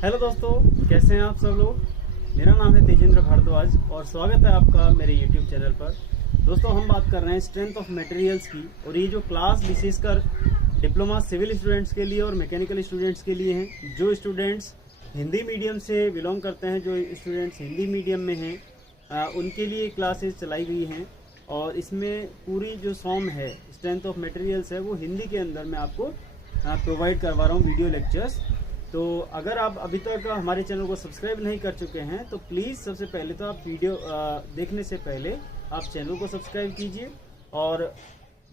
Hello दोस्तों, कैसे हैं आप सब लोग। मेरा नाम है तेजेंद्र भारद्वाज और स्वागत है आपका मेरे यूट्यूब चैनल पर। दोस्तों, हम बात कर रहे हैं स्ट्रेंथ ऑफ मटेरियल्स की, और ये जो क्लास विशेषकर डिप्लोमा सिविल स्टूडेंट्स के लिए और मैकेनिकल स्टूडेंट्स के लिए हैं। जो स्टूडेंट्स हिंदी मीडियम से बिलोंग करते हैं, जो स्टूडेंट्स हिंदी मीडियम में हैं, उनके लिए क्लासेस चलाई गई हैं। और इसमें पूरी जो सॉम है, स्ट्रेंथ ऑफ मटेरियल्स है, वो हिंदी के अंदर मैं आपको प्रोवाइड करवा रहा हूँ वीडियो लेक्चर्स। तो अगर आप अभी तक हमारे चैनल को सब्सक्राइब नहीं कर चुके हैं तो प्लीज़ सबसे पहले तो आप वीडियो देखने से पहले आप चैनल को सब्सक्राइब कीजिए। और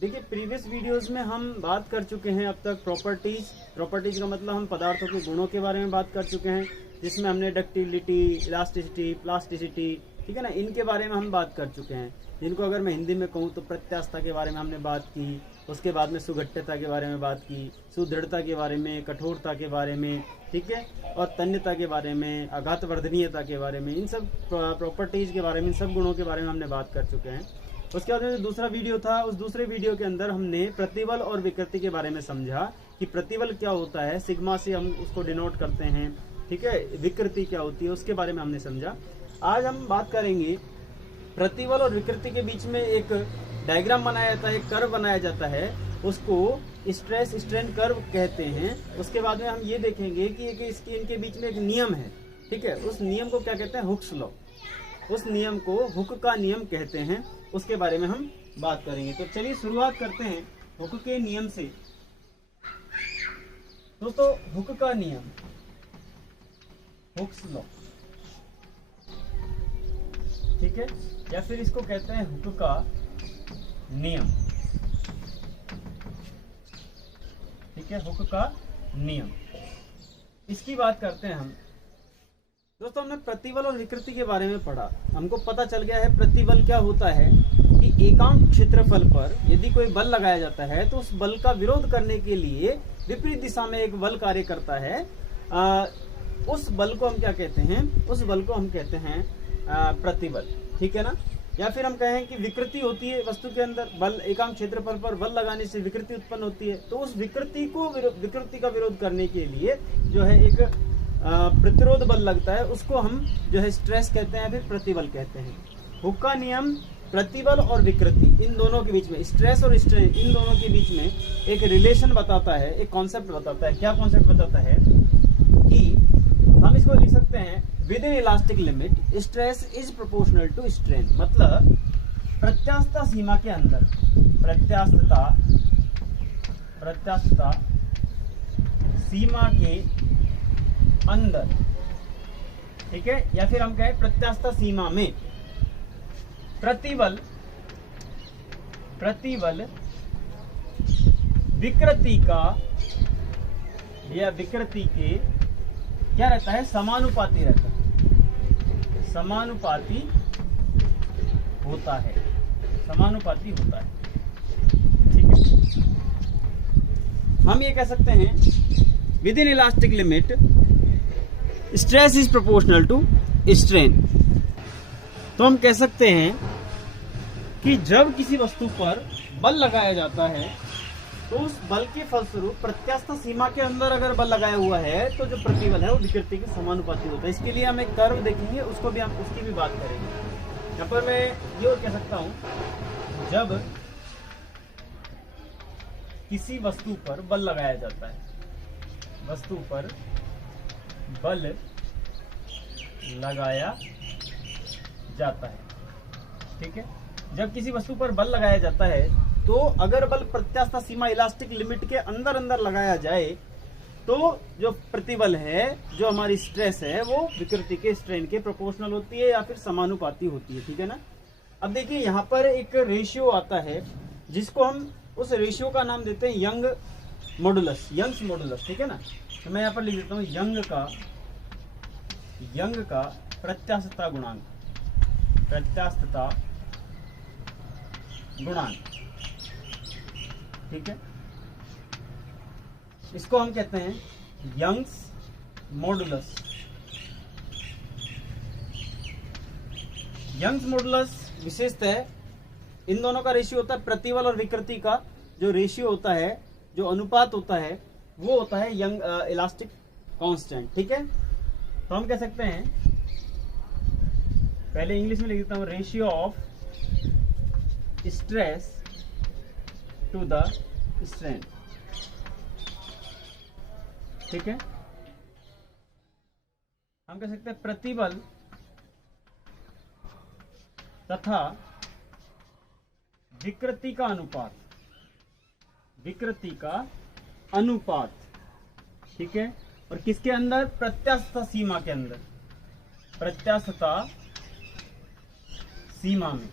देखिए, प्रीवियस वीडियोस में हम बात कर चुके हैं अब तक प्रॉपर्टीज का मतलब हम पदार्थों के गुणों के बारे में बात कर चुके हैं, जिसमें हमने डक्टिलिटी, इलास्टिसिटी, प्लास्टिसिटी, ठीक है ना, इनके बारे में हम बात कर चुके हैं। जिनको अगर मैं हिंदी में कहूँ तो प्रत्यास्थता के बारे में हमने बात की। उसके बाद में सुगठ्यता के बारे में बात की, सुदृढ़ता के बारे में, कठोरता के बारे में, ठीक है, और तन्यता के बारे में, आघातवर्धनीयता के बारे में, इन सब प्रॉपर्टीज के बारे में, इन सब गुणों के बारे में हमने बात कर चुके हैं। उसके बाद में जो दूसरा वीडियो था, उस दूसरे वीडियो के अंदर हमने प्रतिबल और विकृति के बारे में समझा कि प्रतिबल क्या होता है, सिग्मा से हम उसको डिनोट करते हैं, ठीक है, विकृति क्या होती है, उसके बारे में हमने समझा। आज हम बात करेंगे प्रतिबल और विकृति के बीच में एक डायग्राम बनाया जाता है, एक कर्व बनाया जाता है, उसको स्ट्रेस स्ट्रेन कर्व कहते हैं। उसके बाद में हम ये देखेंगे कि इनके बीच में एक नियम है, ठीक है, उस नियम को क्या कहते हैं, हुक्स लॉ। उस नियम को हुक का नियम कहते हैं, उसके बारे में हम बात करेंगे। तो चलिए शुरुआत करते हैं हुक के नियम से। दोस्तों, हुक का नियम, हुक्स लॉ, ठीक है, या फिर इसको कहते हैं हुक का नियम, ठीक है, हुक का नियम। इसकी बात करते हैं हम। दोस्तों, हमने प्रतिबल और विकृति के बारे में पढ़ा। हमको पता चल गया है प्रतिबल क्या होता है कि एकांक क्षेत्रफल पर यदि कोई बल लगाया जाता है तो उस बल का विरोध करने के लिए विपरीत दिशा में एक बल कार्य करता है। उस बल को हम क्या कहते हैं, उस बल को हम कहते हैं प्रतिबल, ठीक है ना। या फिर हम कहें कि विकृति होती है वस्तु के अंदर, बल एकांक क्षेत्रफल पर बल लगाने से विकृति उत्पन्न होती है, तो उस विकृति का विरोध करने के लिए जो है एक प्रतिरोध बल लगता है, उसको हम जो है स्ट्रेस कहते हैं, फिर प्रतिबल कहते हैं। हुक का नियम प्रतिबल और विकृति, इन दोनों के बीच में, स्ट्रेस और स्ट्रेन, इन दोनों के बीच में एक रिलेशन बताता है, एक कॉन्सेप्ट बताता है। क्या कॉन्सेप्ट बताता है कि हम इसको लिख सकते हैं, within elastic limit stress is proportional to strain. मतलब प्रत्यास्थता सीमा के अंदर, प्रत्यास्थता सीमा के अंदर, ठीक है, या फिर हम कहें प्रत्यास्थता सीमा में प्रतिबल विकृति का या विकृति के क्या रहता है, समानुपाती रहता है, समानुपाती होता है, समानुपाती होता है, ठीक है। हम ये कह सकते हैं within elastic limit stress is proportional to strain. तो हम कह सकते हैं कि जब किसी वस्तु पर बल लगाया जाता है तो उस बल के फलस्वरूप प्रत्यास्थ सीमा के अंदर अगर बल लगाया हुआ है तो जो प्रतिबल है वो विकृति के समानुपाती होता है। इसके लिए हम एक कर्व देखेंगे, उसको भी हम उसकी भी बात करेंगे। यहाँ पर मैं ये और कह सकता हूँ, जब किसी वस्तु पर बल लगाया जाता है, वस्तु पर बल लगाया जाता है, ठीक है, जब किसी वस्तु पर बल लगाया जाता है तो अगर बल प्रत्यास्थ सीमा इलास्टिक लिमिट के अंदर लगाया जाए तो जो प्रतिबल है, जो हमारी स्ट्रेस है, वो विकृति के स्ट्रेन के प्रोपोर्शनल होती है या फिर समानुपाती होती है, ठीक है ना। अब देखिए, यहाँ पर एक रेशियो आता है जिसको हम, उस रेशियो का नाम देते हैं यंग मॉडुलस, यंग्स मॉडुलस, ठीक है ना। तो मैं यहाँ पर लिख देता हूँ यंग का प्रत्यास्थता गुणांक, प्रत्यास्थता गुणांक, ठीक है, इसको हम कहते हैं यंग्स मॉडुलस। यंग्स मॉडुलस विशेषतः इन दोनों का रेशियो होता है, प्रतिबल और विकृति का जो रेशियो होता है, जो अनुपात होता है, वो होता है यंग इलास्टिक कांस्टेंट, ठीक है। तो हम कह सकते हैं, पहले इंग्लिश में लिख देता हूं, ratio of stress to the strain. ठीक है, हम कह सकते हैं प्रतिबल तथा विकृति का अनुपात, विकृति का अनुपात। ठीक है, और किसके अंदर? प्रत्यास्थता सीमा के अंदर, प्रत्यास्थता सीमा में।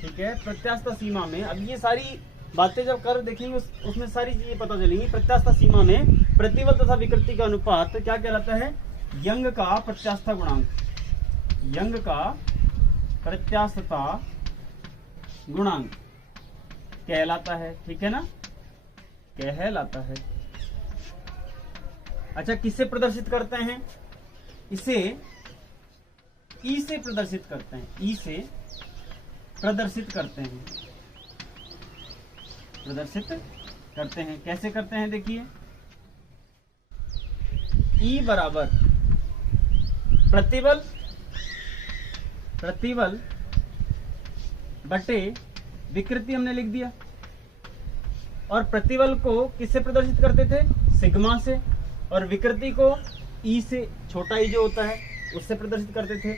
ठीक है, प्रत्यास्थता सीमा में। अब ये सारी बातें जब कर देखेंगे उसमें सारी चीजें पता चलेंगी। प्रत्यास्थता सीमा में प्रतिबल तथा विकृति का अनुपात तो क्या कहलाता है? यंग का प्रत्यास्थता गुणांक, यंग का प्रत्यास्थता गुणांक कहलाता है। ठीक है ना, कहलाता है। अच्छा, किससे प्रदर्शित करते हैं? इसे ई से प्रदर्शित करते हैं, ई से प्रदर्शित करते हैं, प्रदर्शित करते हैं। कैसे करते हैं? देखिए, ई बराबर प्रतिबल, प्रतिबल बटे विकृति हमने लिख दिया। और प्रतिबल को किससे प्रदर्शित करते थे? सिग्मा से। और विकृति को ई से, छोटा ई जो होता है उससे प्रदर्शित करते थे।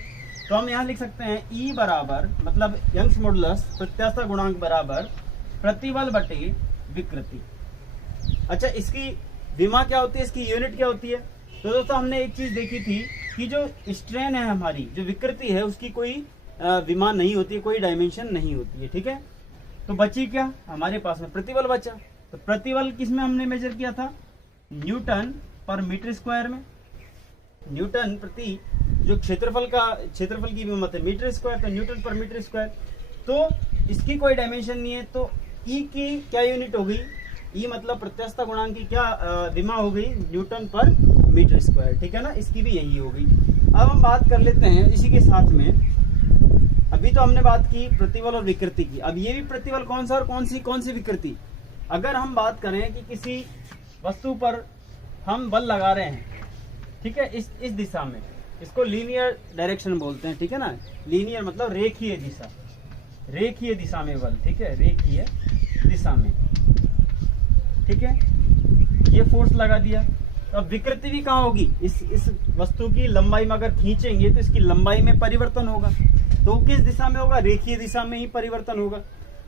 तो हम यहां लिख सकते हैं ई बराबर, मतलब यंग्स मॉडुलस प्रत्यास्थता गुणांक बराबर प्रतिबल बटे विकृति। अच्छा, इसकी विमा क्या होती है? इसकी यूनिट क्या होती है? तो दोस्तों हमने एक चीज देखी थी कि जो स्ट्रेन है हमारी, जो विकृति है, उसकी कोई विमा नहीं होती है, कोई डायमेंशन नहीं होती है। ठीक है, तो बची क्या हमारे पास में? प्रतिबल बचा। तो प्रतिबल किसमें हमने मेजर किया था? न्यूटन पर मीटर स्क्वायर में। न्यूटन प्रति जो क्षेत्रफल की विमा है मीटर स्क्वायर, तो न्यूटन पर मीटर स्क्वायर। तो इसकी कोई डायमेंशन नहीं है, तो ई की क्या यूनिट हो गई? ई मतलब प्रत्यास्थता गुणांक की क्या विमा हो गई? न्यूटन पर मीटर स्क्वायर। ठीक है ना, इसकी भी यही हो गई। अब हम बात कर लेते हैं इसी के साथ में, अभी तो हमने बात की प्रतिबल और विकृति की, अब ये भी प्रतिबल कौन सा और कौन सी विकृति। अगर हम बात करें कि किसी वस्तु पर हम बल लगा रहे हैं, ठीक है, इस दिशा में, इसको लीनियर डायरेक्शन बोलते हैं। ठीक है ना, लीनियर मतलब रेखीय दिशा, रेखीय दिशा में बल। ठीक है, रेखीय दिशा में। ठीक है, ये फोर्स लगा दिया। तो अब विकृति भी कहाँ होगी? इस वस्तु की लंबाई में अगर खींचेंगे तो इसकी लंबाई में परिवर्तन होगा। तो किस दिशा में होगा? रेखीय दिशा में ही परिवर्तन होगा।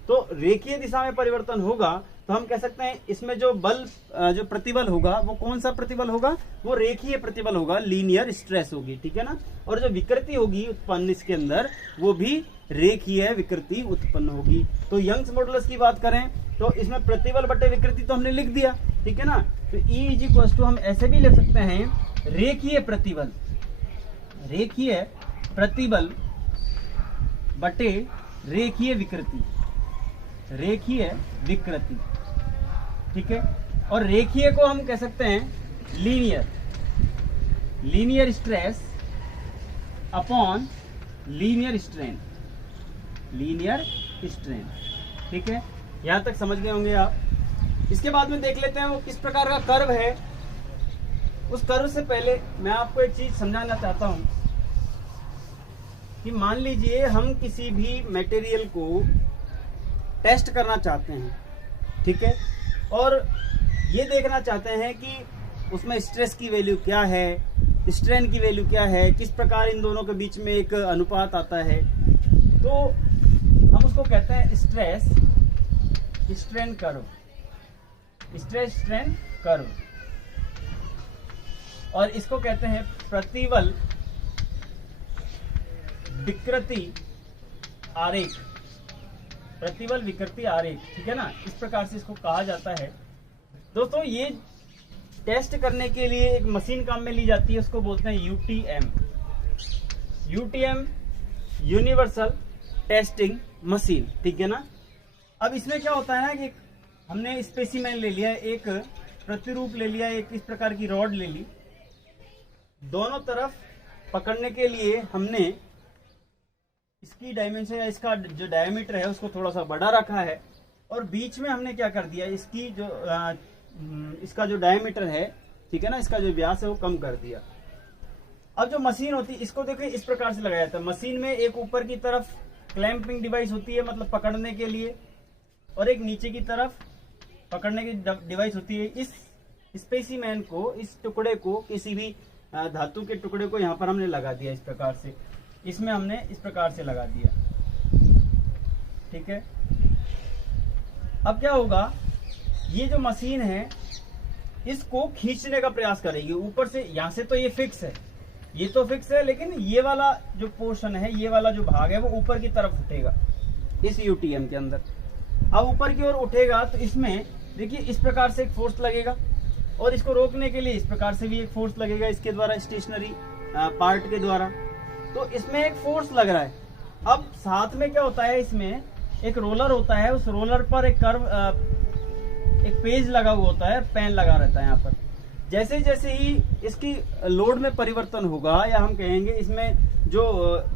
तो रेखीय दिशा में परिवर्तन होगा तो हम कह सकते हैं इसमें जो बल, जो प्रतिबल होगा वो कौन सा प्रतिबल होगा? वो रेखीय प्रतिबल होगा, लीनियर स्ट्रेस होगी। ठीक है ना, और जो विकृति होगी उत्पन्न इसके अंदर, वो भी रेखीय विकृति उत्पन्न होगी। तो यंग्स मॉडुलस की बात करें तो इसमें प्रतिबल बटे विकृति तो हमने लिख दिया। ठीक है ना, तो ई इज इक्वल टू हम ऐसे भी लिख सकते हैं रेखीय प्रतिबल, रेखीय प्रतिबल बटे रेखीय विकृति, रेखीय विकृति। ठीक है, और रेखीय को हम कह सकते हैं linear, linear stress upon linear strain, linear strain. ठीक है, यहां तक समझ गए होंगे आप। इसके बाद में देख लेते हैं वो किस प्रकार का कर्व है। उस कर्व से पहले मैं आपको एक चीज समझाना चाहता हूं कि मान लीजिए हम किसी भी मटेरियल को टेस्ट करना चाहते हैं, ठीक है, और ये देखना चाहते हैं कि उसमें स्ट्रेस की वैल्यू क्या है, स्ट्रेन की वैल्यू क्या है, किस प्रकार इन दोनों के बीच में एक अनुपात आता है। तो हम उसको कहते हैं stress strain curve, stress strain curve, और इसको कहते हैं प्रतिबल विकृति आरेख, प्रतिबल विकृति आरेख। ठीक है ना, इस प्रकार से इसको कहा जाता है। दोस्तों ये टेस्ट करने के लिए एक मशीन काम में ली जाती है, उसको बोलते हैं UTM, UTM universal testing machine. ठीक है ना, अब इसमें क्या होता है ना कि हमने स्पेसिमेन ले लिया, एक प्रतिरूप ले लिया, एक इस प्रकार की रॉड ले ली, दोनों तरफ पकड़ने के लिए हमने इसकी डायमेंशन या इसका जो डायमीटर है उसको थोड़ा सा बड़ा रखा है, और बीच में हमने क्या कर दिया, इसकी जो इसका जो डायमीटर है, ठीक है ना, इसका जो व्यास है वो कम कर दिया। अब जो मशीन होती है इसको देखिए इस प्रकार से लगाया जाता है। मशीन में एक ऊपर की तरफ क्लैंपिंग डिवाइस होती है, मतलब पकड़ने के लिए, और एक नीचे की तरफ पकड़ने की डिवाइस होती है। इस स्पेसिमेन को, इस टुकड़े को, किसी भी धातु के टुकड़े को यहाँ पर हमने लगा दिया इस प्रकार से, इसमें हमने इस प्रकार से लगा दिया, ठीक है। अब क्या होगा, ये जो मशीन है इसको खींचने का प्रयास करेगी ऊपर से। यहाँ से तो ये फिक्स है, ये तो फिक्स है, लेकिन ये वाला जो पोर्शन है, ये वाला जो भाग है वो ऊपर की तरफ उठेगा इस यूटीएम के अंदर। अब ऊपर की ओर उठेगा तो इसमें देखिए इस प्रकार से एक फोर्स लगेगा, और इसको रोकने के लिए इस प्रकार से भी एक फोर्स लगेगा, इसके द्वारा, स्टेशनरी पार्ट के द्वारा। तो इसमें एक फोर्स लग रहा है। अब साथ में क्या होता है, इसमें एक रोलर होता है, उस रोलर पर एक कर्व, एक पेज लगा हुआ होता है, पेन लगा रहता है यहाँ पर। जैसे जैसे ही इसकी लोड में परिवर्तन होगा, या हम कहेंगे इसमें जो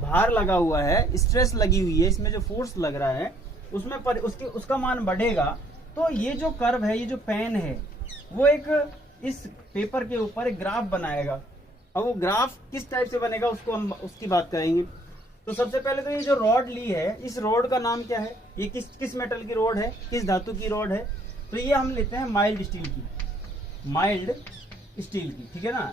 भार लगा हुआ है, स्ट्रेस लगी हुई है, इसमें जो फोर्स लग रहा है उसमें उसका मान बढ़ेगा, तो ये जो कर्व है, ये जो पेन है, वो एक इस पेपर के ऊपर एक ग्राफ बनाएगा। अब वो ग्राफ किस टाइप से बनेगा उसको हम उसकी बात करेंगे। तो सबसे पहले तो ये जो रॉड ली है, इस रॉड का नाम क्या है, ये किस मेटल की रॉड है, किस धातु की रॉड है, तो ये हम लेते हैं माइल्ड स्टील की, माइल्ड स्टील की, ठीक है ना।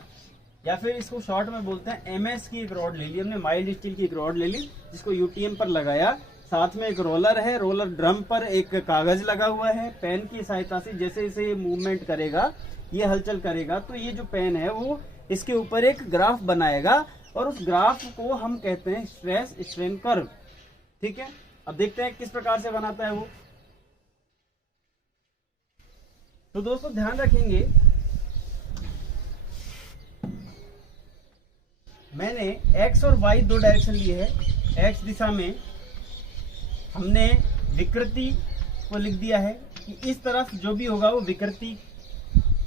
या फिर इसको शॉर्ट में बोलते हैं एमएस की एक रॉड ले ली हमने, माइल्ड स्टील की एक रॉड ले ली, जिसको यूटीएम पर लगाया। साथ में एक रोलर है, रोलर ड्रम पर एक कागज लगा हुआ है, पेन की सहायता से जैसे जैसे ये मूवमेंट करेगा, ये हलचल करेगा, तो ये जो पेन है वो इसके ऊपर एक ग्राफ बनाएगा, और उस ग्राफ को हम कहते हैं स्ट्रेस स्ट्रेन कर्व, ठीक है। अब देखते हैं किस प्रकार से बनाता है वो। तो दोस्तों ध्यान रखेंगे, मैंने एक्स और वाई दो डायरेक्शन लिए है। एक्स दिशा में हमने विकृति को लिख दिया है कि इस तरफ जो भी होगा वो विकृति,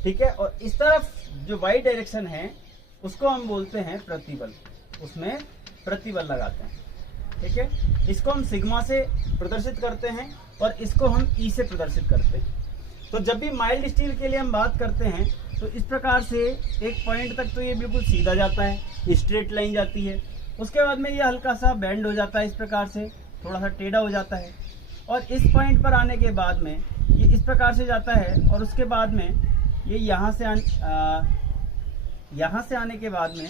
ठीक है। और इस तरफ जो वाई डायरेक्शन है उसको हम बोलते हैं प्रतिबल, उसमें प्रतिबल लगाते हैं, ठीक है। इसको हम सिग्मा से प्रदर्शित करते हैं और इसको हम ई से प्रदर्शित करते हैं। तो जब भी माइल्ड स्टील के लिए हम बात करते हैं तो इस प्रकार से एक पॉइंट तक तो ये बिल्कुल सीधा जाता है, स्ट्रेट लाइन जाती है। उसके बाद में ये हल्का सा बेंड हो जाता है, इस प्रकार से थोड़ा सा टेढ़ा हो जाता है, और इस पॉइंट पर आने के बाद में ये इस प्रकार से जाता है, और उसके बाद में ये यहाँ से आने के बाद में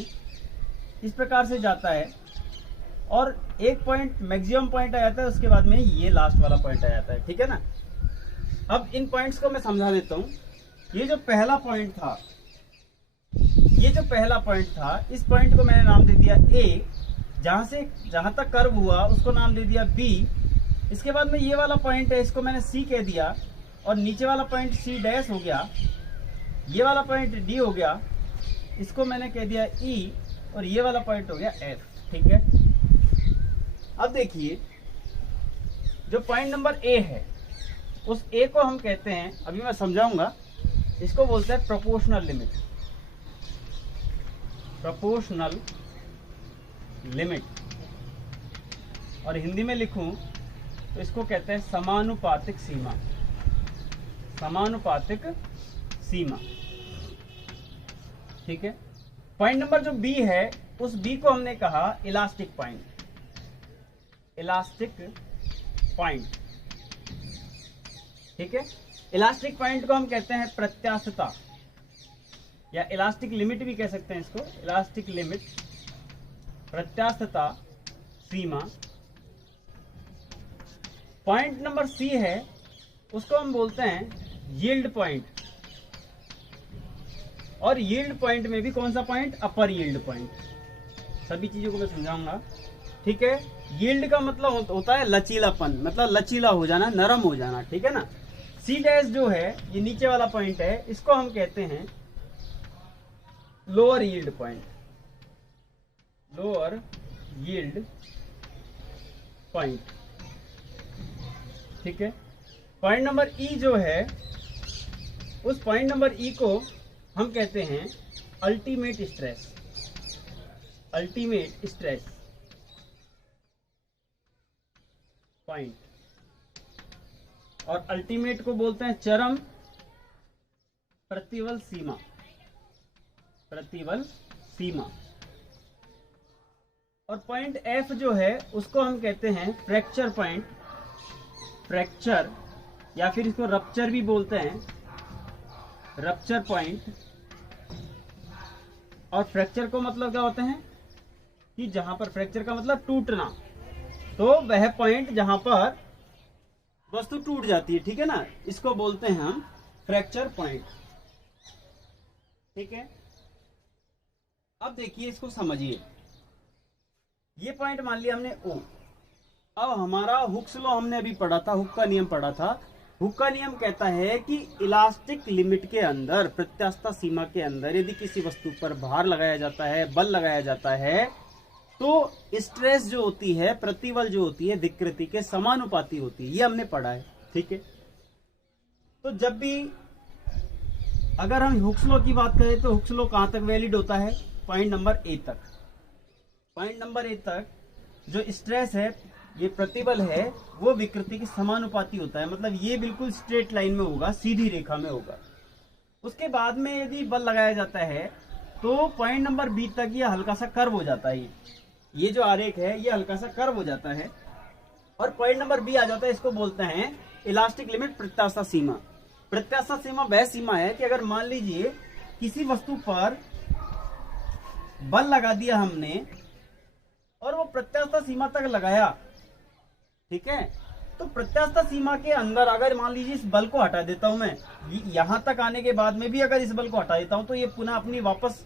इस प्रकार से जाता है, और एक पॉइंट मैक्सिमम पॉइंट आ जाता है, उसके बाद में ये लास्ट वाला पॉइंट आ जाता है, ठीक है ना। अब इन पॉइंट्स को मैं समझा देता हूँ। ये जो पहला पॉइंट था, इस पॉइंट को मैंने नाम दे दिया ए, जहां तक कर्व हुआ उसको नाम दे दिया बी। इसके बाद में ये वाला पॉइंट है, इसको मैंने सी कह दिया, और नीचे वाला पॉइंट सी डैश हो गया, ये वाला पॉइंट डी हो गया, इसको मैंने कह दिया ई, और ये वाला पॉइंट हो गया एफ, ठीक है। अब देखिए जो पॉइंट नंबर ए है, उस ए को हम कहते हैं, अभी मैं समझाऊंगा, इसको बोलते हैं प्रोपोर्शनल लिमिट। प्रोपोर्शनल लिमिट, और हिंदी में लिखूं तो इसको कहते हैं समानुपातिक सीमा। समानुपातिक सीमा, ठीक है। पॉइंट नंबर जो बी है, उस बी को हमने कहा इलास्टिक पॉइंट। इलास्टिक पॉइंट, ठीक है। इलास्टिक पॉइंट को हम कहते हैं प्रत्यास्थता, या इलास्टिक लिमिट भी कह सकते हैं इसको, इलास्टिक लिमिट, प्रत्यास्थता सीमा। पॉइंट नंबर सी है, उसको हम बोलते हैं यील्ड पॉइंट, और यील्ड पॉइंट में भी कौन सा पॉइंट, अपर यील्ड पॉइंट। सभी चीजों को मैं समझाऊंगा, ठीक है। यील्ड का मतलब होता है लचीलापन, मतलब लचीला हो जाना, नरम हो जाना, ठीक है ना। सी डैश जो है, ये नीचे वाला पॉइंट है, इसको हम कहते हैं lower yield point. Lower yield point, ठीक है। पॉइंट नंबर ई जो है, उस पॉइंट नंबर ई को हम कहते हैं ultimate stress. Ultimate stress point, और अल्टीमेट को बोलते हैं चरम प्रतिबल सीमा। प्रतिबल सीमा, और पॉइंट एफ जो है उसको हम कहते हैं फ्रैक्चर पॉइंट, फ्रैक्चर या फिर इसको रप्चर भी बोलते हैं, रप्चर पॉइंट। और फ्रैक्चर को मतलब क्या होते हैं कि जहां पर फ्रैक्चर का मतलब टूटना, तो वह पॉइंट जहां पर वस्तु टूट जाती है, ठीक है ना, इसको बोलते हैं हम फ्रैक्चर पॉइंट। ठीक है, अब देखिए इसको समझिए। ये पॉइंट मान लिया हमने O। अब हमारा हुक्स लॉ हमने अभी पढ़ा था, हुक का नियम पढ़ा था। हुक का नियम कहता है कि इलास्टिक लिमिट के अंदर, प्रत्यास्थ सीमा के अंदर यदि किसी वस्तु पर भार लगाया जाता है, बल लगाया जाता है, तो स्ट्रेस जो होती है, प्रतिबल जो होती है, विकृति के समानुपाती होती है। ये हमने पढ़ा है, ठीक है। तो जब भी अगर हम हुक्स लॉ की बात करें तो हुक्स लॉ कहां तक वैलिड होता है? पॉइंट नंबर ए तक। पॉइंट नंबर ए तक जो स्ट्रेस है, ये प्रतिबल है, वो विकृति के समानुपाती होता है। मतलब ये बिल्कुल स्ट्रेट लाइन में होगा, सीधी रेखा में होगा। उसके बाद में यदि बल लगाया जाता है तो पॉइंट नंबर बी तक ये हल्का सा कर्व हो जाता है। ये जो आरेख है ये हल्का सा कर्व हो जाता है और पॉइंट नंबर बी आ जाता है। इसको बोलते हैं इलास्टिक लिमिट, प्रत्यास्थ सीमा। प्रत्यास्थ सीमा वह सीमा है कि अगर मान लीजिए किसी वस्तु पर बल लगा दिया हमने और वो प्रत्यास्थ सीमा तक लगाया, ठीक है, तो प्रत्यास्थ सीमा के अंदर अगर मान लीजिए इस बल को हटा देता हूं मैं, यहां तक आने के बाद में भी अगर इस बल को हटा देता हूं तो ये पुनः अपनी वापस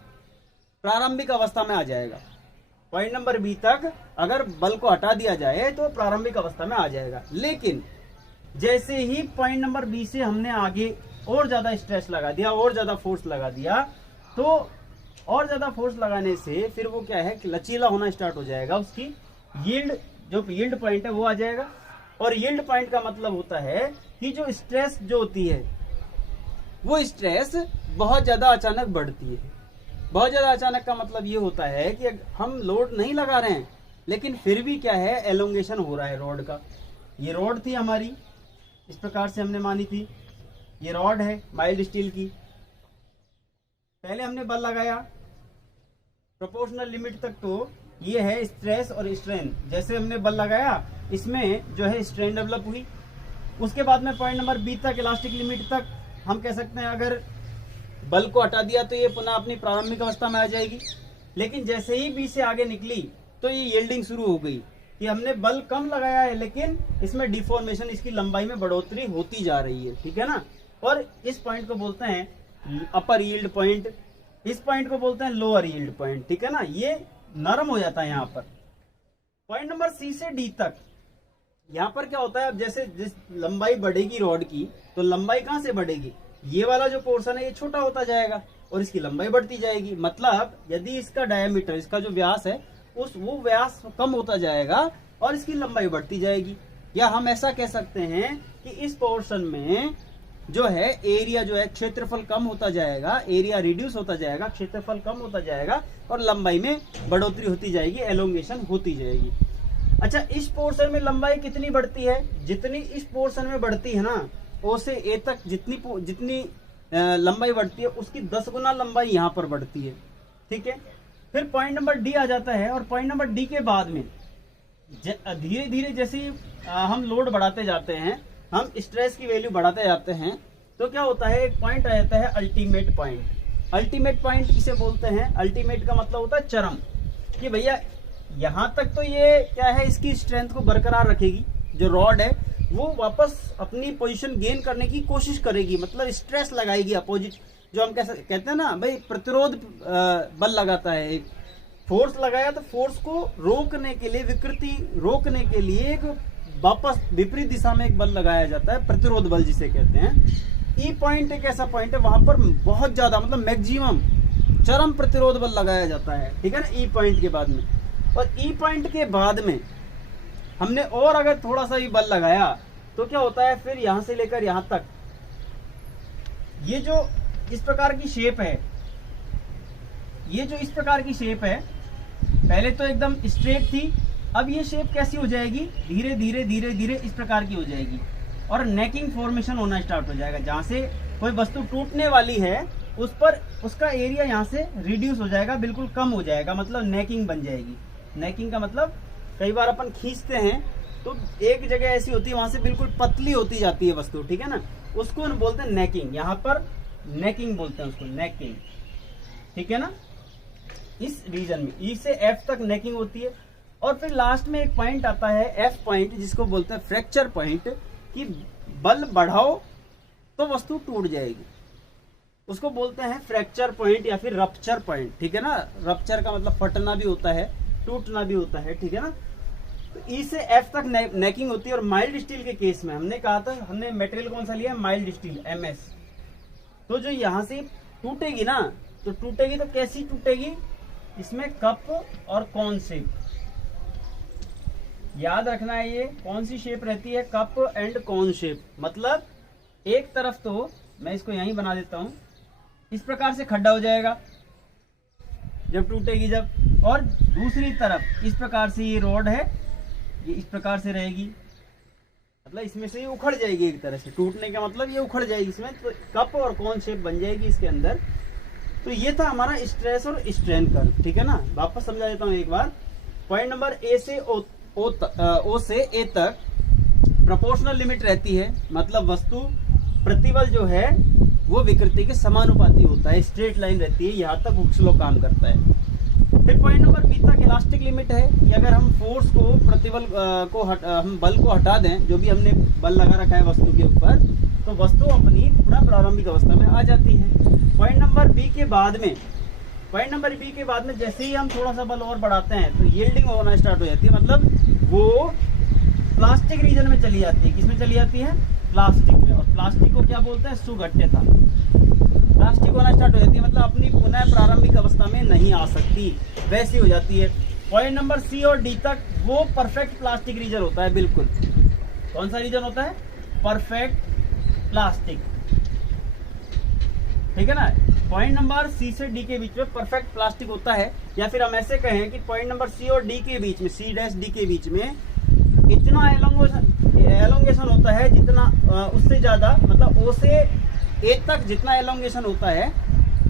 प्रारंभिक अवस्था में आ जाएगा। पॉइंट नंबर बी तक अगर बल को हटा दिया जाए तो प्रारंभिक अवस्था में आ जाएगा। लेकिन जैसे ही पॉइंट नंबर बी से हमने आगे और ज्यादा स्ट्रेस लगा दिया, और ज्यादा फोर्स लगा दिया, तो और ज्यादा फोर्स लगाने से फिर वो क्या है कि लचीला होना स्टार्ट हो जाएगा। उसकी यील्ड, जो यील्ड पॉइंट है वो आ जाएगा। और यील्ड पॉइंट का मतलब होता है कि जो स्ट्रेस जो होती है वो स्ट्रेस बहुत ज्यादा अचानक बढ़ती है। बहुत ज्यादा अचानक का मतलब ये होता है कि हम लोड नहीं लगा रहे हैं लेकिन फिर भी क्या है, एलोंगेशन हो रहा है रॉड का। ये रॉड थी हमारी, इस प्रकार से हमने मानी थी, ये रॉड है माइल्ड स्टील की। पहले हमने बल लगाया प्रोपोर्शनल लिमिट तक, तो ये है स्ट्रेस और स्ट्रेन। जैसे हमने बल लगाया इसमें जो है स्ट्रेन डेवलप हुई। उसके बाद में पॉइंट नंबर बी तक, इलास्टिक लिमिट तक, हम कह सकते हैं अगर बल को हटा दिया तो ये पुनः अपनी प्रारंभिक अवस्था में आ जाएगी। लेकिन जैसे ही बी से आगे निकली तो ये यील्डिंग शुरू हो गई कि हमने बल कम लगाया है लेकिन इसमें डिफॉर्मेशन, इसकी लंबाई में बढ़ोतरी होती जा रही है, ठीक है ना। और इस पॉइंट को बोलते हैं अपर यील्ड पॉइंट, इस पॉइंट को बोलते हैं लोअर यील्ड पॉइंट, ठीक है ना। ये नरम हो जाता है यहाँ पर। पॉइंट नंबर सी से डी तक, यहाँ पर क्या होता है, अब जैसे जिस लंबाई बढ़ेगी रॉड की, तो लंबाई कहां से बढ़ेगी, ये वाला जो पोर्शन है ये छोटा होता जाएगा और इसकी लंबाई बढ़ती जाएगी। मतलब यदि इसका डायमीटर, इसका जो व्यास है, वो व्यास कम होता जाएगा और इसकी लंबाई बढ़ती जाएगी। या हम ऐसा कह सकते हैं कि इस पोर्शन में जो है एरिया जो है, क्षेत्रफल कम होता जाएगा, एरिया रिड्यूस होता जाएगा, क्षेत्रफल कम होता जाएगा और लंबाई में बढ़ोतरी होती जाएगी, एलोंगेशन होती जाएगी। अच्छा, इस पोर्शन में लंबाई कितनी बढ़ती है? जितनी इस पोर्शन में बढ़ती है ना, ओ से ए तक जितनी लंबाई बढ़ती है उसकी 10 गुना लंबाई यहाँ पर बढ़ती है, ठीक है। फिर पॉइंट नंबर डी आ जाता है और पॉइंट नंबर डी के बाद में धीरे धीरे जैसे हम लोड बढ़ाते जाते हैं, हम स्ट्रेस की वैल्यू बढ़ाते जाते हैं, तो क्या होता है, एक पॉइंट आ जाता है अल्टीमेट पॉइंट। अल्टीमेट पॉइंट किसे बोलते हैं? अल्टीमेट का मतलब होता है चरम, कि भैया यहाँ तक तो ये क्या है, इसकी स्ट्रेंथ को बरकरार रखेगी, जो रॉड है वो वापस अपनी पोजीशन गेन करने की कोशिश करेगी, मतलब स्ट्रेस लगाएगी अपोजिट, जो हम कहते हैं ना भाई प्रतिरोध बल लगाता है, एक फोर्स लगाया तो फोर्स को रोकने के लिए, विकृति रोकने के लिए एक वापस विपरीत दिशा में एक बल लगाया जाता है, प्रतिरोध बल जिसे कहते हैं। ई पॉइंट एक ऐसा पॉइंट है वहां पर बहुत ज्यादा, मतलब मैक्सिमम चरम प्रतिरोध बल लगाया जाता है, ठीक है ना, ई पॉइंट के बाद में। और ई पॉइंट के बाद में हमने और अगर थोड़ा सा भी बल लगाया तो क्या होता है, फिर यहां से लेकर यहां तक ये जो इस प्रकार की शेप है, ये जो इस प्रकार की शेप है, पहले तो एकदम स्ट्रेट थी, अब ये शेप कैसी हो जाएगी, धीरे धीरे धीरे धीरे इस प्रकार की हो जाएगी और नेकिंग फॉर्मेशन होना स्टार्ट हो जाएगा। जहां से कोई वस्तु टूटने वाली है उस पर उसका एरिया यहां से रिड्यूस हो जाएगा, बिल्कुल कम हो जाएगा, मतलब नेकिंग बन जाएगी। नेकिंग का मतलब कई बार अपन खींचते हैं तो एक जगह ऐसी होती है, वहां से बिल्कुल पतली होती जाती है वस्तु, ठीक है ना, उसको हम बोलते हैं नेकिंग। यहाँ पर नेकिंग बोलते हैं उसको, नेकिंग, ठीक है ना। इस रीजन में ई से एफ तक नेकिंग होती है। और फिर लास्ट में एक पॉइंट आता है एफ पॉइंट, जिसको बोलते हैं फ्रैक्चर पॉइंट, कि बल बढ़ाओ तो वस्तु टूट जाएगी, उसको बोलते हैं फ्रैक्चर पॉइंट या फिर रप्चर पॉइंट, ठीक है ना। रप्चर का मतलब फटना भी होता है, टूटना भी होता है, ठीक है ना। तो ई से एफ तक नेकिंग होती है। और माइल्ड स्टील के केस में हमने कहा था, हमने मटेरियल कौन सा लिया है, माइल्ड स्टील, एमएस। तो जो यहां से टूटेगी ना, तो टूटेगी तो कैसी टूटेगी, इसमें कप और कौन शेप, याद रखना है ये कौन सी शेप रहती है, कप एंड कौन शेप। मतलब एक तरफ तो मैं इसको यहीं बना देता हूं, इस प्रकार से खड्डा हो जाएगा जब टूटेगी जब, और दूसरी तरफ इस प्रकार से ये रॉड है, ये इस प्रकार से रहेगी, मतलब इसमें से ये उखड़ जाएगी एक तरह से, टूटने का मतलब ये उखड़ जाएगी इसमें, तो कप और कौन शेप बन जाएगी इसके अंदर। तो ये था हमारा स्ट्रेस और स्ट्रेन कर्व, ठीक है ना। वापस समझा देता हूँ एक बार। पॉइंट नंबर ए से ओ से ए तक प्रोपोर्शनल लिमिट रहती है, मतलब वस्तु प्रतिबल जो है वो विकृति के समानुपाती होता है, स्ट्रेट लाइन रहती है, यहाँ तक हुक्स लॉ काम करता है। फिर पॉइंट नंबर बी तक इलास्टिक लिमिट है कि अगर हम फोर्स को प्रतिबल हम बल को हटा दें, जो भी हमने बल लगा रखा है वस्तु के ऊपर, तो वस्तु अपनी पुनः प्रारंभिक अवस्था में आ जाती है। पॉइंट नंबर बी के बाद में जैसे ही हम थोड़ा सा बल और बढ़ाते हैं तो यील्डिंग होना स्टार्ट हो जाती है, मतलब वो प्लास्टिक रीजन में चली जाती है। किसमें चली जाती है, प्लास्टिक में। और प्लास्टिक को क्या बोलते हैं, सुगठ्यता। प्लास्टिक होना स्टार्ट हो जाती है, मतलब अपनी पुनः प्रारंभिक अवस्था में नहीं आ सकती, वैसी हो जाती है। पॉइंट नंबर सी और डी तक वो परफेक्ट प्लास्टिक रीजन होता है, बिल्कुल। कौन सा रीजन होता है, परफेक्ट प्लास्टिक, ठीक है ना। पॉइंट नंबर सी से डी के बीच में परफेक्ट प्लास्टिक होता है, या फिर हम ऐसे कहें कि पॉइंट नंबर सी और डी के बीच में, सी डैश डी के बीच में इतना एलोंगेशन होता है जितना उससे ज्यादा, मतलब ओ से ए तक जितना एलोंगेशन होता है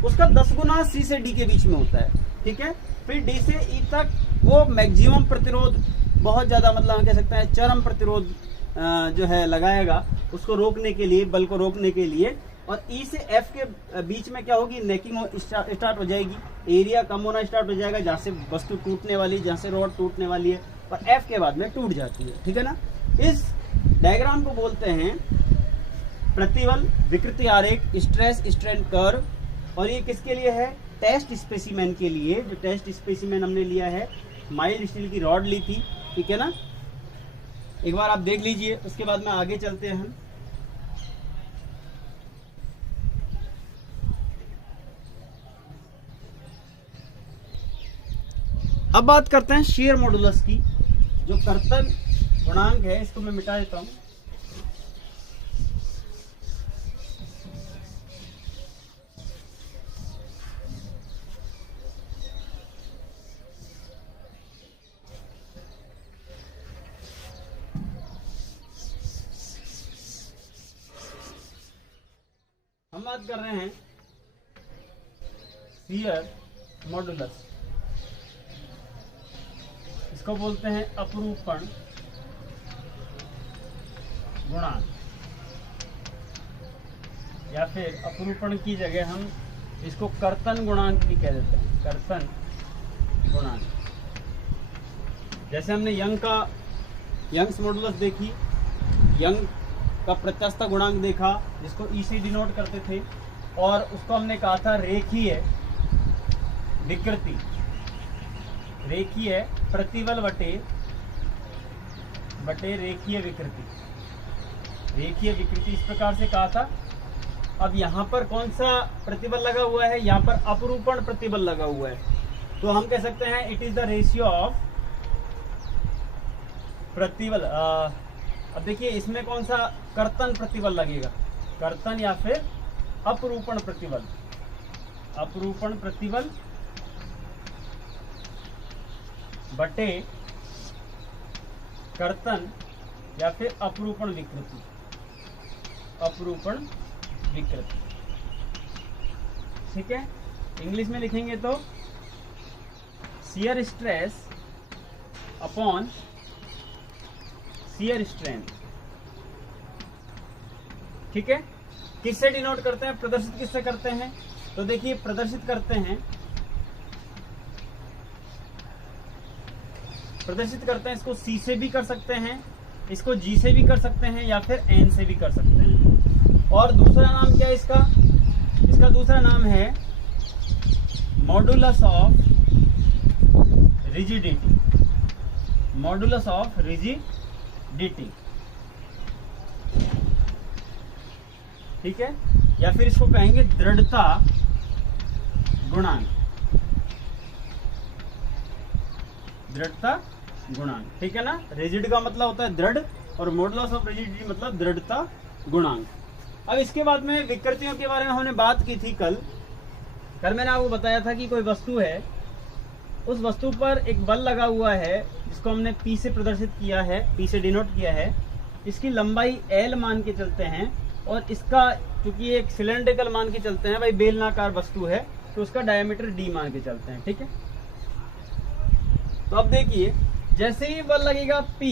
उसका 10 गुना सी से डी के बीच में होता है, ठीक है। फिर डी से ई तक वो मैक्सिमम प्रतिरोध बहुत ज्यादा, मतलब हम कह सकते हैं चरम प्रतिरोध जो है लगाएगा उसको रोकने के लिए, बल को रोकने के लिए। और ई से एफ के बीच में क्या होगी, नेकिंग स्टार्ट हो जाएगी, एरिया कम होना स्टार्ट हो जाएगा, जहाँ से वस्तु टूटने वाली, जहाँ से रॉड टूटने वाली है, और एफ के बाद में टूट जाती है, ठीक है ना। इस डायग्राम को बोलते हैं प्रतिबल विकृति आरेख, स्ट्रेस स्ट्रेन कर्व। और ये किसके लिए है, टेस्ट स्पेसिमेन के लिए। जो टेस्ट स्पेसिमेन हमने लिया है, माइल्ड स्टील की रॉड ली थी, ठीक है ना। एक बार आप देख लीजिए, उसके बाद में आगे चलते हैं हम। अब बात करते हैं शियर मॉडुलस की। जो कर्तन गुणांक है, इसको मैं मिटा देता हूं। हम बात कर रहे हैं शियर मॉडुलस, इसको बोलते हैं अपरूपण गुणांक, या फिर अपरूपण की जगह हम इसको कर्तन गुणांक भी कह देते हैं, कर्तन गुणांक। जैसे हमने यंग्स मॉडुलस देखी, यंग का प्रत्यस्थ गुणांक देखा, जिसको ई से डिनोट करते थे, और उसको हमने कहा था रेखीय विकृति, रेखीय प्रतिबल बटे रेखीय विकृति, रेखीय विकृति इस प्रकार से कहा था। अब यहाँ पर कौन सा प्रतिबल लगा हुआ है, यहाँ पर अपरूपण प्रतिबल लगा हुआ है, तो हम कह सकते हैं it is the ratio of प्रतिबल। अब देखिए इसमें कौन सा कर्तन प्रतिबल लगेगा, कर्तन या फिर अपरूपण प्रतिबल, अपरूपण प्रतिबल बटे कर्तन या फिर अपरूपण विकृति, अपरूपण विकृति, ठीक है। इंग्लिश में लिखेंगे तो shear stress upon shear strain. ठीक है, किससे डिनोट करते हैं, प्रदर्शित किससे करते हैं? तो देखिए प्रदर्शित करते हैं इसको C से भी कर सकते हैं, इसको G से भी कर सकते हैं, या फिर N से भी कर सकते हैं। और दूसरा नाम क्या है इसका दूसरा नाम है modulus of rigidity. Modulus of rigidity, ठीक है, या फिर इसको कहेंगे दृढ़ता गुणांक। दृढ़ता गुणांक, ठीक है ना। रिजिड का मतलब होता है दृढ़ और मॉडुलस ऑफ रिजिडिटी मतलब दृढ़ता गुणांक। अब इसके बाद में विकृतियों के बारे में हमने बात की थी कल मैंने आपको बताया था कि कोई वस्तु है, उस वस्तु पर एक बल लगा हुआ है जिसको हमने P से प्रदर्शित किया है, P से डिनोट किया है। इसकी लंबाई L मान के चलते हैं और इसका क्योंकि एक सिलेंड्रिकल मान के चलते हैं, भाई बेलनाकार वस्तु है तो उसका डायमीटर D मान के चलते हैं। ठीक है, तो अब देखिए जैसे ही बल लगेगा P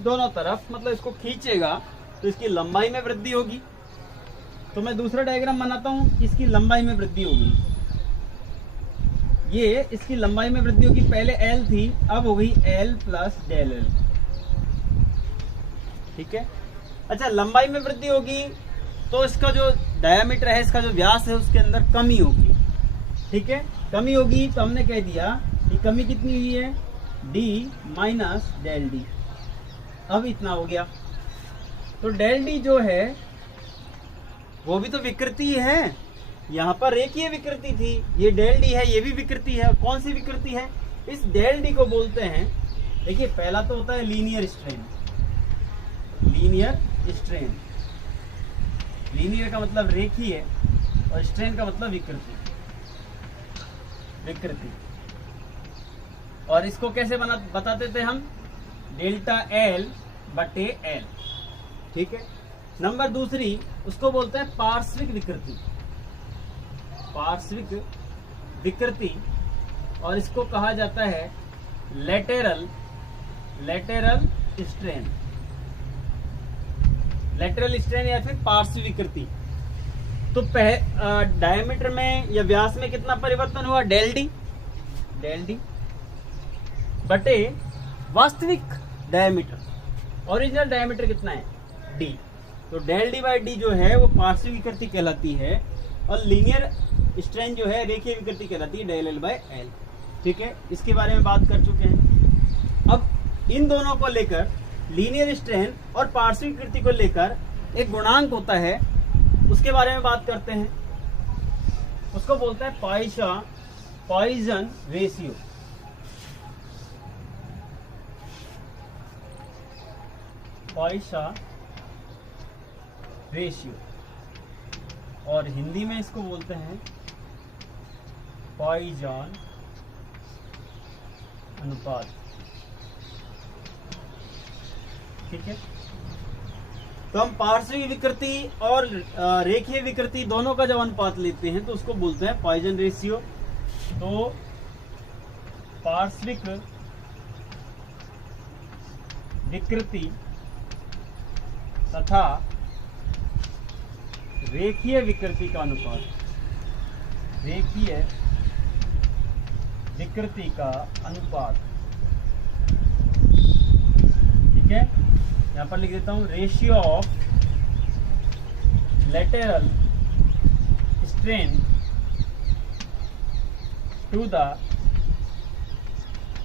दोनों तरफ, मतलब इसको खींचेगा तो इसकी लंबाई में वृद्धि होगी। तो मैं दूसरा डायग्राम बनाता हूं, इसकी लंबाई में वृद्धि होगी। ये इसकी लंबाई में वृद्धि होगी, पहले L थी अब हो गई L प्लस डेल L। ठीक है, अच्छा लंबाई में वृद्धि होगी तो इसका जो डायमीटर है, इसका जो व्यास है उसके अंदर कमी होगी। ठीक है, कमी होगी तो हमने कह दिया कि कमी कितनी हुई है, D माइनस डेल D। अब इतना हो गया तो डेल D जो है वो भी तो विकृति है, यहाँ पर रेखीय विकृति थी, ये डेल D है, ये भी विकृति है। कौन सी विकृति है, इस डेल D को बोलते हैं, देखिए पहला तो होता है linear strain. Linear strain, linear का मतलब रेखीय और स्ट्रेन का मतलब विकृति। और इसको कैसे बताते थे हम, डेल्टा L बटे L। ठीक है, नंबर दूसरी उसको बोलते हैं पार्श्विक विकृति। पार्श्विक विकृति, और इसको कहा जाता है लेटेरल स्ट्रेन। लेटरल स्ट्रेन या फिर पार्श्विक विकृति। तो डायमीटर में या व्यास में कितना परिवर्तन हुआ, डेल डी बटे वास्तविक डायमीटर, ओरिजिनल डायमीटर कितना है, D। तो डेल D बाई D जो है वो पार्श्विक विकृति कहलाती है, और लीनियर स्ट्रेन जो है रेखीय विकृति कहलाती है, डेल L बाई L। ठीक है, इसके बारे में बात कर चुके हैं। अब इन दोनों को लेकर, लीनियर स्ट्रेन और पार्श्विक विकृति को लेकर एक गुणांक होता है, उसके बारे में बात करते हैं। उसको बोलता है पॉइजन रेशियो। पॉइसन रेशियो, और हिंदी में इसको बोलते हैं पॉइजन अनुपात। ठीक है, तो हम पार्श्विक विकृति और रेखीय विकृति दोनों का जब अनुपात लेते हैं तो उसको बोलते हैं पॉइजन रेशियो। तो पार्श्विक विकृति तथा रेखीय विकृति का अनुपात, रेखीय विकृति का अनुपात। ठीक है, यहां पर लिख देता हूं, ratio of lateral strain to the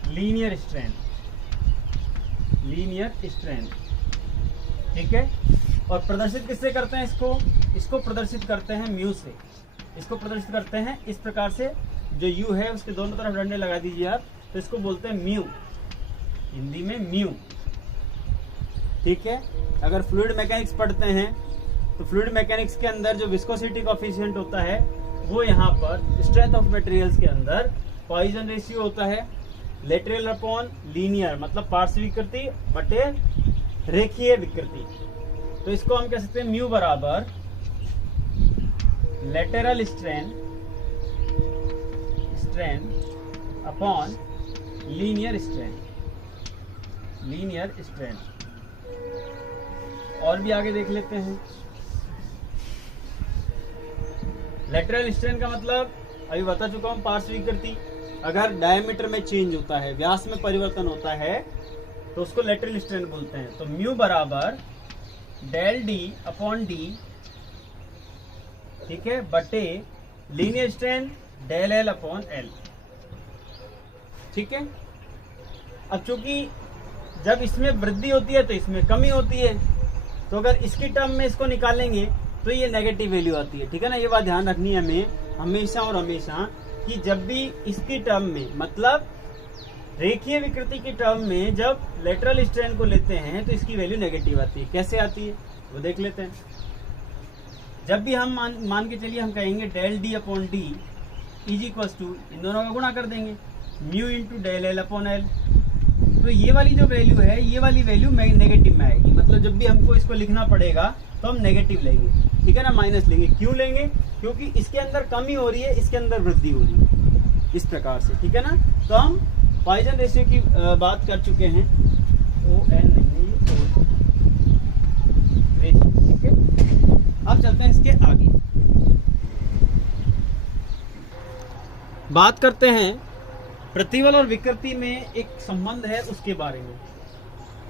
linear strain. Linear strain, ठीक है। और प्रदर्शित किससे करते हैं इसको प्रदर्शित करते हैं म्यू से। इसको प्रदर्शित करते हैं इस प्रकार से, जो यू है उसके दोनों तरफ डंडे लगा दीजिए आप, तो इसको बोलते हैं म्यू, हिंदी में म्यू। ठीक है, अगर फ्लूइड मैकेनिक्स पढ़ते हैं तो फ्लूइड मैकेनिक्स के अंदर जो विस्कोसिटी कोएफिशिएंट होता है वो यहाँ पर स्ट्रेंथ ऑफ मटेरियल्स के अंदर पॉइजन रेशियो होता है, लेटरल अपॉन लीनियर मतलब पार्श्विक विकृति बटे रेखीय विकृति। तो इसको हम कह सकते हैं म्यू बराबर lateral strain upon linear strain. Linear strain. और भी आगे देख लेते हैं। लेटरल स्ट्रेन का मतलब अभी बता चुका हूं, पार्श्व विकृति। अगर डायमीटर में चेंज होता है, व्यास में परिवर्तन होता है, तो उसको लेटरल स्ट्रेन बोलते हैं। तो म्यू बराबर डेल डी अपॉन डी, ठीक है, बटे linear strain del L upon L, ठीक है। अब चूंकि जब इसमें वृद्धि होती है तो इसमें कमी होती है, तो अगर इसकी टर्म में इसको निकालेंगे तो ये नेगेटिव वैल्यू आती है, ठीक है ना। ये बात ध्यान रखनी है हमें हमेशा और हमेशा कि जब भी इसकी टर्म में, मतलब रेखीय विकृति की टर्म में जब लेटरल स्ट्रेन को लेते हैं तो इसकी वैल्यू नेगेटिव आती है। कैसे आती है वो देख लेते हैं। जब भी हम मान के चलिए हम कहेंगे del D upon D is equal to, इन दोनों का गुणा कर देंगे, mu into del L upon L. तो ये वाली जो वैल्यू है, ये वाली वैल्यू नेगेटिव में आएगी। मतलब जब भी हमको इसको लिखना पड़ेगा तो हम नेगेटिव लेंगे, ठीक है ना, माइनस लेंगे। क्यों लेंगे? क्योंकि इसके अंदर कमी हो रही है, इसके अंदर वृद्धि हो रही है, इस प्रकार से, ठीक है ना। तो हम पॉइजन रेशियो की बात कर चुके हैं। ओ एन नहीं, रेशियो, ठीक है। अब चलते हैं इसके आगे, बात करते हैं प्रतिबल और विकृति में एक संबंध है उसके बारे में।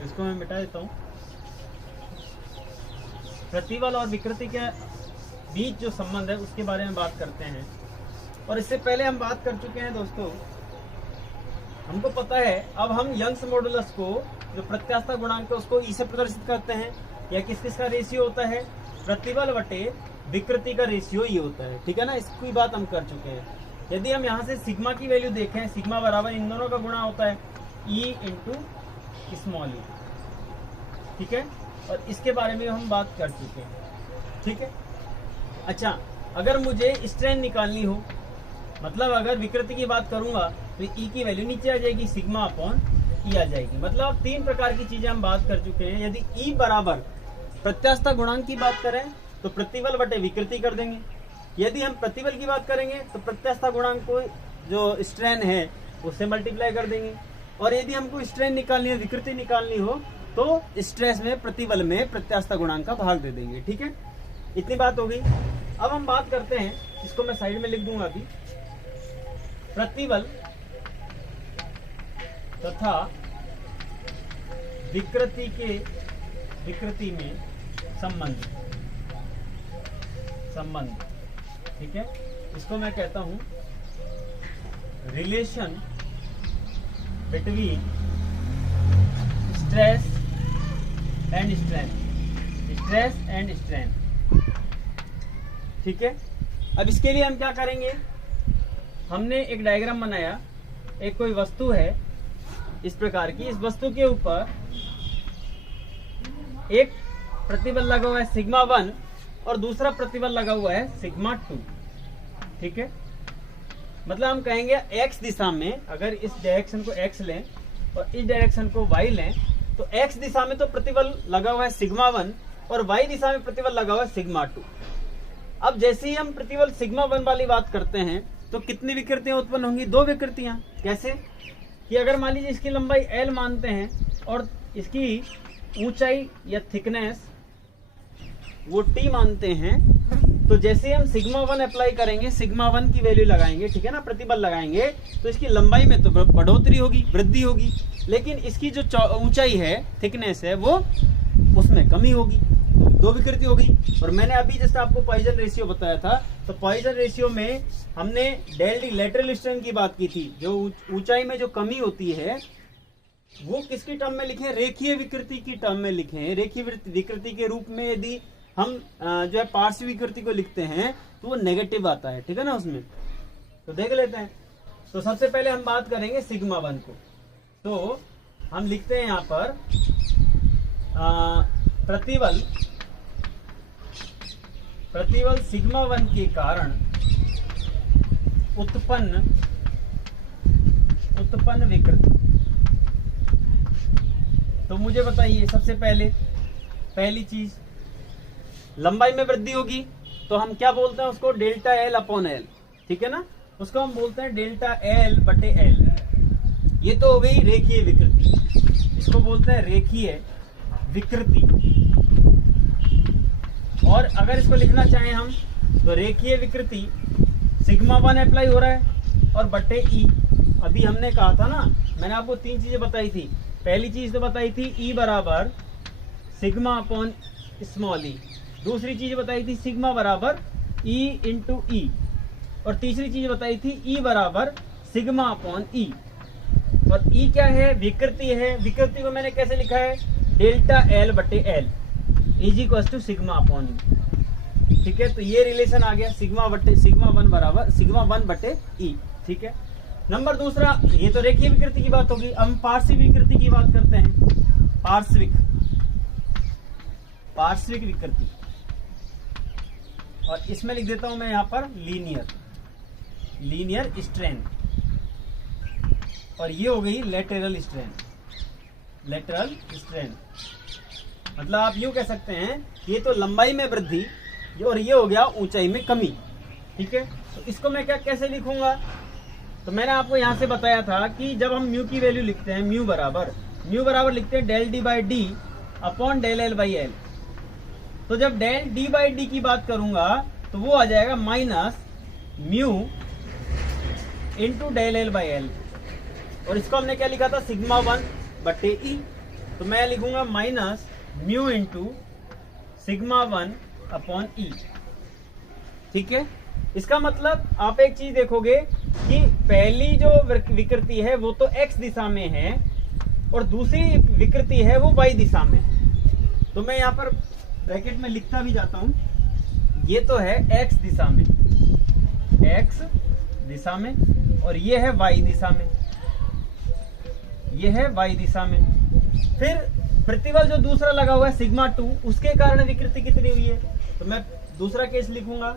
इसको मैं मिटा देता हूं। प्रतिबल और विकृति के बीच जो संबंध है उसके बारे में बात करते हैं। और इससे पहले हम बात कर चुके हैं दोस्तों, हमको पता है। अब हम यंग्स मॉडुलस को, जो प्रत्यास्थता गुणांक है, उसको ई से प्रदर्शित करते हैं। या किस किस का रेशियो होता है? प्रतिबल बटे विकृति का रेशियो ये होता है, ठीक है ना। इसकी बात हम कर चुके हैं। यदि हम यहाँ से सिग्मा की वैल्यू देखें, सिग्मा बराबर इन दोनों का गुणा होता है ई इंटू स्मॉल ई, ठीक है। और इसके बारे में हम बात कर चुके हैं, ठीक है। अच्छा, अगर मुझे स्ट्रेन निकालनी हो, मतलब अगर विकृति की बात करूंगा तो ई की वैल्यू नीचे आ जाएगी, सिग्मा अपॉन ई आ जाएगी। मतलब 3 प्रकार की चीजें हम बात कर चुके हैं। यदि ई बराबर प्रत्यास्थता गुणांक की बात करें तो प्रतिबल बटे विकृति कर देंगे। यदि हम प्रतिबल की बात करेंगे तो प्रत्यास्थता गुणांक को, जो स्ट्रेन है, उससे मल्टीप्लाई कर देंगे। और यदि हमको स्ट्रेन निकालनी है, विकृति निकालनी हो, तो स्ट्रेस में प्रतिबल में प्रत्यास्थता गुणांक का भाग दे देंगे, ठीक है। इतनी बात हो गई। अब हम बात करते हैं, इसको मैं साइड में लिख दूंगा अभी, प्रतिबल तथा विकृति में संबंध, ठीक है। इसको मैं कहता हूं relation between stress and strain, ठीक है। अब इसके लिए हम क्या करेंगे? हमने एक डायग्राम बनाया। एक कोई वस्तु है इस प्रकार की, इस वस्तु के ऊपर एक प्रतिबल लगा हुआ है सिग्मा 1 और दूसरा प्रतिबल लगा हुआ है सिग्मा 2, ठीक है। मतलब हम कहेंगे x दिशा में, अगर इस डायरेक्शन को x लें और इस डायरेक्शन को y लें, तो x दिशा में तो प्रतिबल लगा हुआ है सिग्मा 1 और y दिशा में प्रतिबल लगा हुआ है सिग्मा 2। अब जैसे ही हम प्रतिबल सिग्मा 1 वाली बात करते हैं तो कितनी विकृतियां उत्पन्न होंगी? 2 विकृतियां। कैसे? कि अगर मान लीजिए इसकी लंबाई l मानते हैं और इसकी ऊंचाई या थिकनेस वो t मानते हैं, तो जैसे हम सिग्मा 1 अप्लाई करेंगे, सिग्मा 1 की वैल्यू लगाएंगे, ठीक है ना, प्रतिबल लगाएंगे, तो इसकी लंबाई में तो बढ़ोतरी होगी, वृद्धि होगी, लेकिन इसकी जो ऊंचाई है, थिकनेस है, वो उसमें कमी होगी। 2 विकृति होगी। और मैंने अभी जैसे आपको पॉइजन रेशियो बताया था, तो पॉइजन रेशियो में हमने डेल डी लेटरल स्ट्रेन की बात की थी। जो ऊंचाई में जो कमी होती है वो किसकी टर्म में लिखें? रेखीय विकृति की टर्म में लिखें। रेखीय विकृति के रूप में यदि हम जो है पार्श्व विकृति को लिखते हैं तो वो नेगेटिव आता है, ठीक है ना उसमें। तो देख लेते हैं। तो सबसे पहले हम बात करेंगे सिग्मा 1 को। तो हम लिखते हैं यहाँ पर प्रतिबल सिग्मा 1 के कारण उत्पन्न विकृति। तो मुझे बताइए, सबसे पहली चीज, लंबाई में वृद्धि होगी तो हम क्या बोलते हैं उसको? डेल्टा एल अपॉन एल, ठीक है ना। उसको हम बोलते हैं डेल्टा एल बटे एल। ये तो हो गई रेखीय विकृति। इसको बोलते हैं रेखीय विकृति। और अगर इसको लिखना चाहें हम तो रेखीय विकृति सिग्मा 1 अप्लाई हो रहा है और बट्टे ई। अभी हमने कहा था ना, मैंने आपको 3 चीजें बताई थी। पहली चीज तो बताई थी ई बराबर सिग्मा अपॉन स्मॉल ई, दूसरी चीज बताई थी सिग्मा बराबर ई इंटू ई, और तीसरी चीज बताई थी ई बराबर सिग्मा अपॉन ई। और ई क्या है? विकृति है। विकृति को मैंने कैसे लिखा है? डेल्टा एल बटे L is equal to sigma upon E. ठीक है, तो ये रिलेशन आ गया सिग्मा 1 बराबर सिग्मा 1 बटे ई। ठीक है, नंबर दूसरा, ये तो रेखीय विकृति की बात होगी। अब हम पार्श्विक विकृति की बात करते हैं। पार्श्विक विकृति, और इसमें लिख देता हूं मैं यहां पर लीनियर स्ट्रेन, और ये हो गई लेटरल स्ट्रेन। मतलब आप यूं कह सकते हैं ये तो लंबाई में वृद्धि और ये हो गया ऊंचाई में कमी। ठीक है, तो इसको मैं कैसे लिखूंगा? तो मैंने आपको यहां से बताया था कि जब हम म्यू की वैल्यू लिखते हैं, म्यू बराबर लिखते हैं del D by D upon del L by L. तो जब डेल डी बाई डी की बात करूंगा तो वो आ जाएगा minus mu into del L by L, और इसको हमने क्या लिखा था? सिग्मा 1 बटे ई। तो मैं लिखूंगा minus mu into sigma 1 upon E. ठीक है, इसका मतलब आप एक चीज देखोगे कि पहली जो विकृति है वो तो x दिशा में है और दूसरी विकृति है वो y दिशा में है। तो मैं यहाँ पर ब्रैकेट में लिखता भी जाता हूं, ये तो है x दिशा में और ये है y दिशा में। फिर प्रतिबल जो दूसरा लगा हुआ है सिग्मा 2, उसके कारण विकृति कितनी हुई है? तो मैं दूसरा केस लिखूंगा,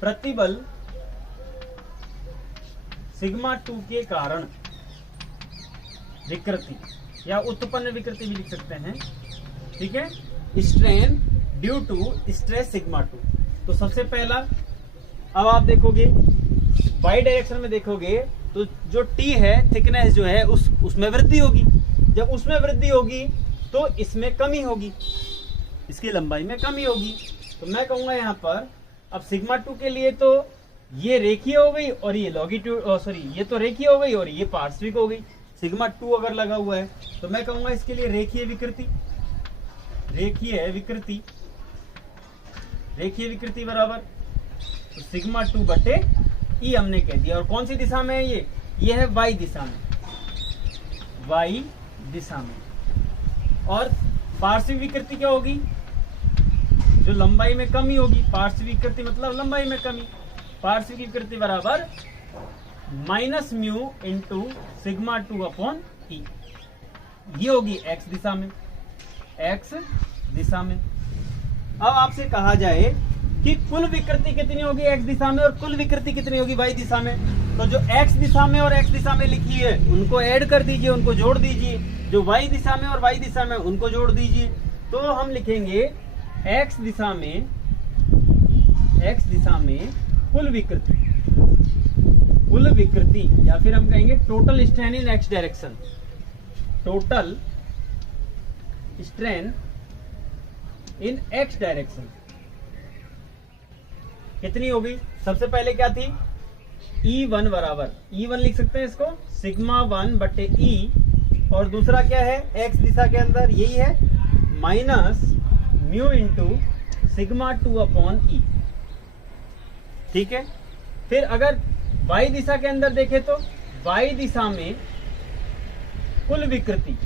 प्रतिबल सिग्मा 2 के कारण विकृति या उत्पन्न विकृति भी लिख सकते हैं। ठीक है, strain due to stress sigma 2। तो सबसे पहला, अब आप देखोगे वाई डायरेक्शन में देखोगे तो जो टी है, थिकनेस जो है उसमें वृद्धि होगी। जब उसमें वृद्धि होगी तो इसमें कमी होगी, इसकी लंबाई में कमी होगी। तो मैं कहूंगा यहाँ पर अब सिग्मा 2 के लिए तो ये रेखीय हो गई और ये लॉन्गिट्यूड ये तो रेखीय हो गई और ये पार्श्विक हो गई। सिग्मा 2 अगर लगा हुआ है तो मैं कहूंगा इसके लिए रेखीय विकृति बराबर तो सिग्मा 2 बटे ई हमने कह दिया। और कौन सी दिशा में है? ये है वाई दिशा में। और पार्श्विक विकृति क्या होगी? जो लंबाई में कमी होगी। पार्श्विक विकृति मतलब लंबाई में कमी। पार्श्विक विकृति बराबर minus mu into sigma 2 upon E, ये होगी x दिशा में। अब आपसे कहा जाए कि कुल विकृति कितनी होगी x दिशा में और कुल विकृति कितनी होगी y दिशा में, तो जो x दिशा में और x दिशा में लिखी है उनको ऐड कर दीजिए, उनको जोड़ दीजिए। जो y दिशा में और y दिशा में उनको जोड़ दीजिए। तो हम लिखेंगे x दिशा में कुल विकृति या फिर हम कहेंगे total strain in x direction. Total strain in x direction कितनी होगी? सबसे पहले क्या थी? E1 बराबर, E1 लिख सकते हैं इसको सिग्मा 1 बटे ई, और दूसरा क्या है x दिशा के अंदर? यही है minus mu into sigma 2 upon E. ठीक है, फिर अगर y दिशा के अंदर देखें तो y दिशा में कुल विकृति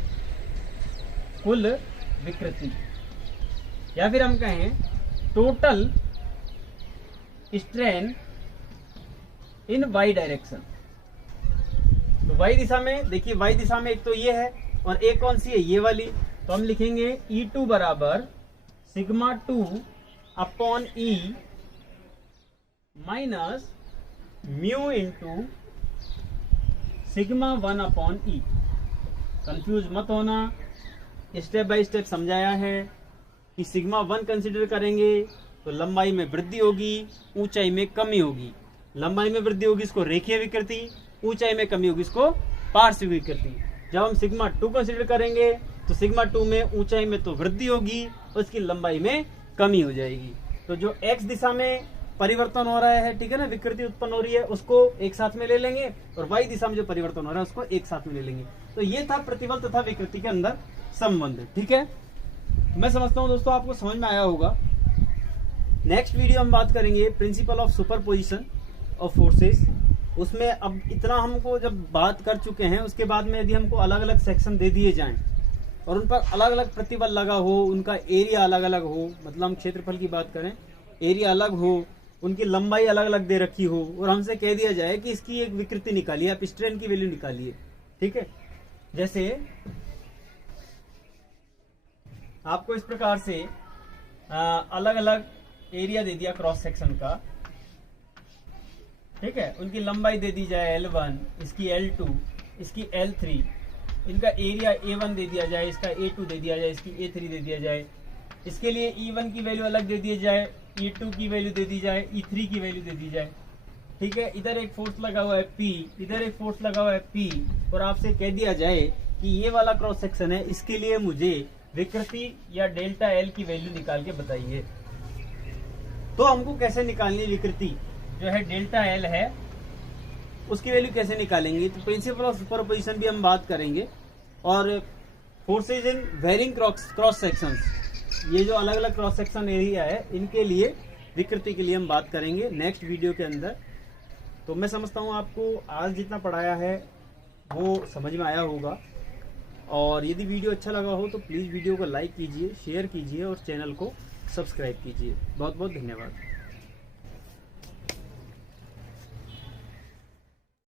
या फिर हम कहें total strain in y direction. तो y दिशा में देखिए, y दिशा में एक तो ये है और एक कौन सी है? ये वाली। तो हम लिखेंगे E2 बराबर sigma 2 upon E minus mu into sigma 1 upon E. Confuse मत होना, स्टेप बाय स्टेप समझाया है कि सिग्मा 1 कंसीडर करेंगे तो लंबाई में वृद्धि होगी, ऊंचाई में कमी होगी। लंबाई में वृद्धि होगी इसको रेखीय विकृति, ऊंचाई में कमी होगी इसको पार्श्विक विकृति। जब हम सिग्मा 2 कंसिडर करेंगे तो सिग्मा 2 में ऊंचाई में तो वृद्धि होगी, उसकी लंबाई में कमी हो जाएगी। तो जो x दिशा में परिवर्तन हो रहा है, ठीक है ना, विकृति उत्पन्न हो रही है, उसको एक साथ में ले लेंगे, और y दिशा में जो परिवर्तन हो रहा है उसको एक साथ में ले लेंगे। तो ये था प्रतिबल तथा विकृति के अंदर संबंध, ठीक है। मैं समझता हूं दोस्तों आपको समझ में आया होगा। नेक्स्ट वीडियो हम बात करेंगे principle of superposition of forces. उसमें अब इतना हमको जब बात कर चुके हैं, उसके बाद में यदि हमको अलग अलग सेक्शन दे दिए जाएं और उन पर अलग अलग प्रतिबल लगा हो, उनका एरिया अलग अलग हो, मतलब हम क्षेत्रफल की बात करें, एरिया अलग हो, उनकी लंबाई अलग अलग दे रखी हो, और हमसे कह दिया जाए कि इसकी एक विकृति निकालिए, आप स्ट्रेन की वैल्यू निकालिए, ठीक है। जैसे आपको इस प्रकार से अलग अलग एरिया दे दिया क्रॉस सेक्शन का, ठीक है, उनकी लंबाई दे दी जाए L1, इसकी L2, इसकी L3, इनका एरिया A1 दे दिया जाए, इसका A2 दे दिया जाए, इसकी A3 दे दिया जाए, इसके लिए E1 की वैल्यू अलग दे दी जाए, E2 की वैल्यू दे दी जाए, E3 की वैल्यू दे दी जाए, ठीक है। इधर एक फोर्स लगा हुआ है P, इधर एक फोर्स लगा हुआ है P, और आपसे कह दिया जाए कि ये वाला क्रॉस सेक्शन है, इसके लिए मुझे विकृति या डेल्टा L की वैल्यू निकाल के बताइए। तो हमको कैसे निकालनी विकृति जो है डेल्टा L है, उसकी वैल्यू कैसे निकालेंगे? तो प्रिंसिपल ऑफ सुपरपोजिशन भी हम बात करेंगे, और forces in varying cross sections, ये जो अलग अलग क्रॉस सेक्शन एरिया है, इनके लिए विकृति के लिए हम बात करेंगे नेक्स्ट वीडियो के अंदर। तो मैं समझता हूँ आपको आज जितना पढ़ाया है वो समझ में आया होगा, और यदि वीडियो अच्छा लगा हो तो प्लीज़ वीडियो को लाइक कीजिए, शेयर कीजिए और चैनल को सब्सक्राइब कीजिए। बहुत बहुत धन्यवाद।